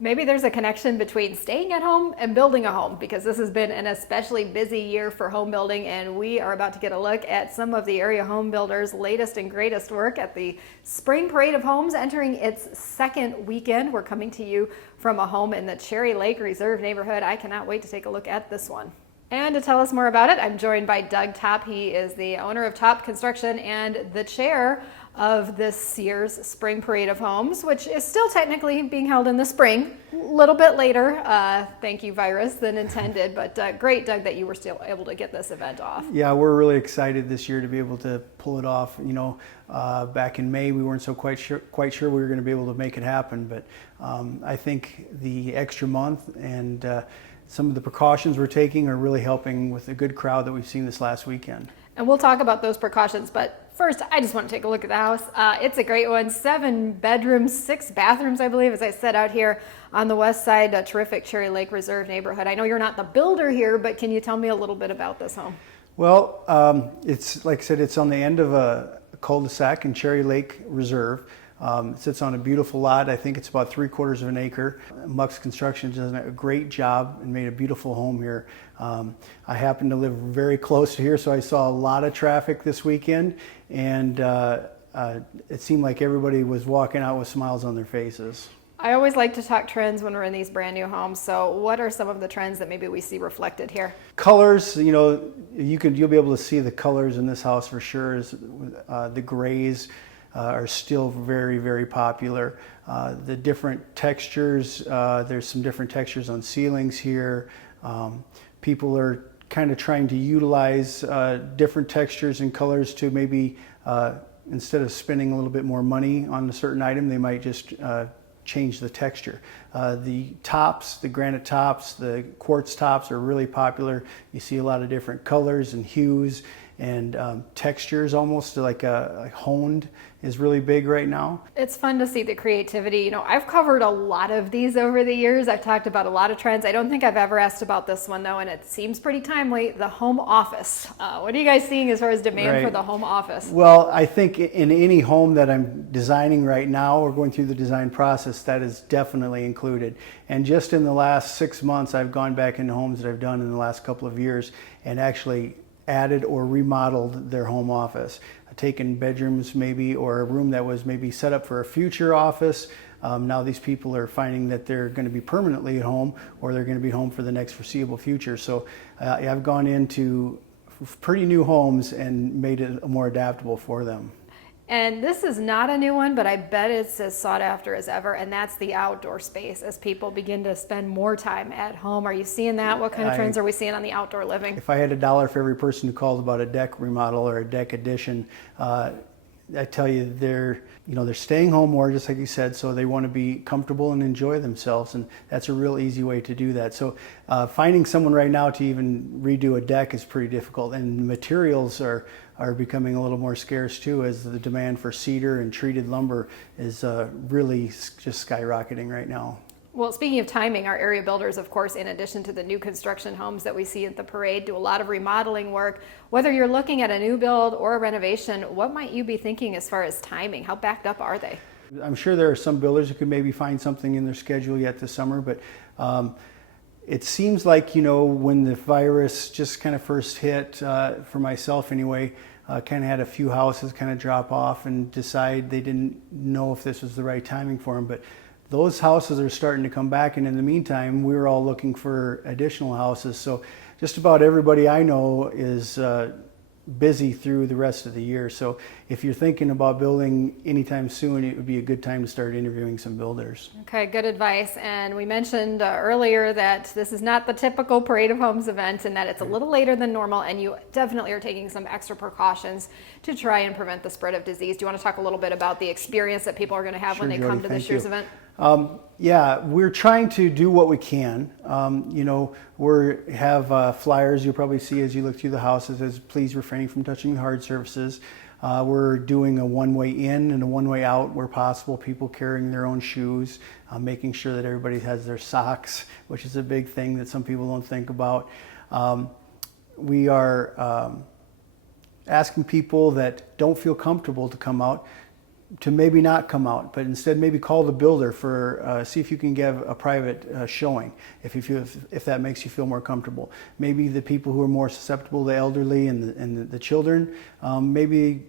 Maybe there's a connection between staying at home and building a home, because this has been an especially busy year for home building, and we are about to get a look at some of the area home builders' latest and greatest work at the Spring Parade of Homes entering its second weekend. We're coming to you from a home in the Cherry Lake Reserve neighborhood. I cannot wait to take a look at this one. And to tell us more about it, I'm joined by Doug Topp. He is the owner of Topp Construction and the chair of this year's Spring Parade of Homes, which is still technically being held in the spring, a little bit later, thank you virus, than intended, but great, Doug, that you were still able to get this event off. Yeah, we're really excited this year to be able to pull it off. You know, back in May we weren't quite sure we were going to be able to make it happen, but I think the extra month and some of the precautions we're taking are really helping with a good crowd that we've seen this last weekend. And we'll talk about those precautions, but first, I just want to take a look at the house. It's a great one. 7 bedrooms, 6 bathrooms, I believe, as I said, out here on the west side, a terrific Cherry Lake Reserve neighborhood. I know you're not the builder here, but can you tell me a little bit about this home? Well, it's like I said, it's on the end of a cul-de-sac in Cherry Lake Reserve. It sits on a beautiful lot. I think it's about 3/4 of an acre. Mux Construction does a great job and made a beautiful home here. I happen to live very close to here, so I saw a lot of traffic this weekend, and it seemed like everybody was walking out with smiles on their faces. I always like to talk trends when we're in these brand new homes. So what are some of the trends that maybe we see reflected here? Colors, you know, you'll be able to see the colors in this house for sure. The grays are still very, very popular. The different textures, there's some different textures on ceilings here. People are kind of trying to utilize different textures and colors to maybe, instead of spending a little bit more money on a certain item, they might just change the texture. The tops, the granite tops, the quartz tops are really popular. You see a lot of different colors and hues and textures, almost like a honed is really big right now. It's fun to see the creativity. You know, I've covered a lot of these over the years. I've talked about a lot of trends. I don't think I've ever asked about this one though, and it seems pretty timely, the home office. What are you guys seeing as far as demand for the home office? Well, I think in any home that I'm designing right now or going through the design process, that is definitely included. And just in the last 6 months, I've gone back into homes that I've done in the last couple of years and actually added or remodeled their home office. Taken bedrooms maybe, or a room that was maybe set up for a future office. Now these people are finding that they're going to be permanently at home, or they're going to be home for the next foreseeable future. So I've gone into pretty new homes and made it more adaptable for them. And this is not a new one, but I bet it's as sought after as ever, and that's the outdoor space as people begin to spend more time at home. Are you seeing that? What kind of trends are we seeing on the outdoor living? If I had $1 for every person who called about a deck remodel or a deck addition, I tell you, they're staying home more, just like you said, so they want to be comfortable and enjoy themselves, and that's a real easy way to do that. So finding someone right now to even redo a deck is pretty difficult, and the materials are becoming a little more scarce too, as the demand for cedar and treated lumber is really just skyrocketing right now. Well, speaking of timing, our area builders, of course, in addition to the new construction homes that we see at the parade, do a lot of remodeling work. Whether you're looking at a new build or a renovation, what might you be thinking as far as timing? How backed up are they? I'm sure there are some builders who could maybe find something in their schedule yet this summer, but it seems like, you know, when the virus just kind of first hit, for myself anyway, kind of had a few houses kind of drop off and decide they didn't know if this was the right timing for them. But those houses are starting to come back, and in the meantime, we're all looking for additional houses. So just about everybody I know is busy through the rest of the year. So if you're thinking about building anytime soon, it would be a good time to start interviewing some builders. Okay, good advice. And we mentioned earlier that this is not the typical Parade of Homes event, and that it's a little later than normal, and you definitely are taking some extra precautions to try and prevent the spread of disease. Do you want to talk a little bit about the experience that people are going to have when they come to this year's event? Yeah, we're trying to do what we can. You know, we have flyers you'll probably see as you look through the houses as please refrain from touching hard surfaces. We're doing a one-way in and a one-way out where possible, people carrying their own shoes, making sure that everybody has their socks, which is a big thing that some people don't think about. We are asking people that don't feel comfortable to come out to maybe not come out, but instead maybe call the builder for see if you can give a private showing if that makes you feel more comfortable. Maybe the people who are more susceptible, the elderly and the children, maybe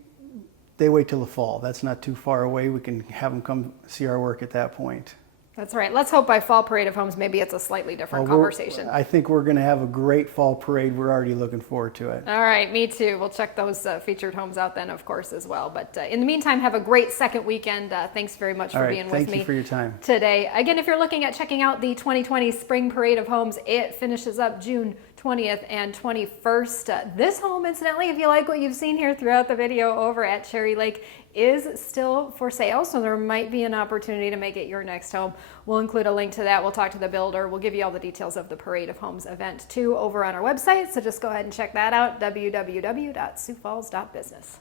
they wait till the fall. That's not too far away. We can have them come see our work at that point. That's right. Let's hope by fall parade of homes, maybe it's a slightly different conversation. I think we're going to have a great fall parade. We're already looking forward to it. All right, me too. We'll check those featured homes out then, of course, as well. But in the meantime, have a great second weekend. Thanks very much for being with me. Thank you for your time today. Again, if you're looking at checking out the 2020 Spring Parade of Homes, it finishes up June 20th and 21st. This home, incidentally, if you like what you've seen here throughout the video over at Cherry Lake, is still for sale, so there might be an opportunity to make it your next home. We'll include a link to that. We'll talk to the builder. We'll give you all the details of the Parade of Homes event too over on our website, so just go ahead and check that out, www.siouxfalls.business.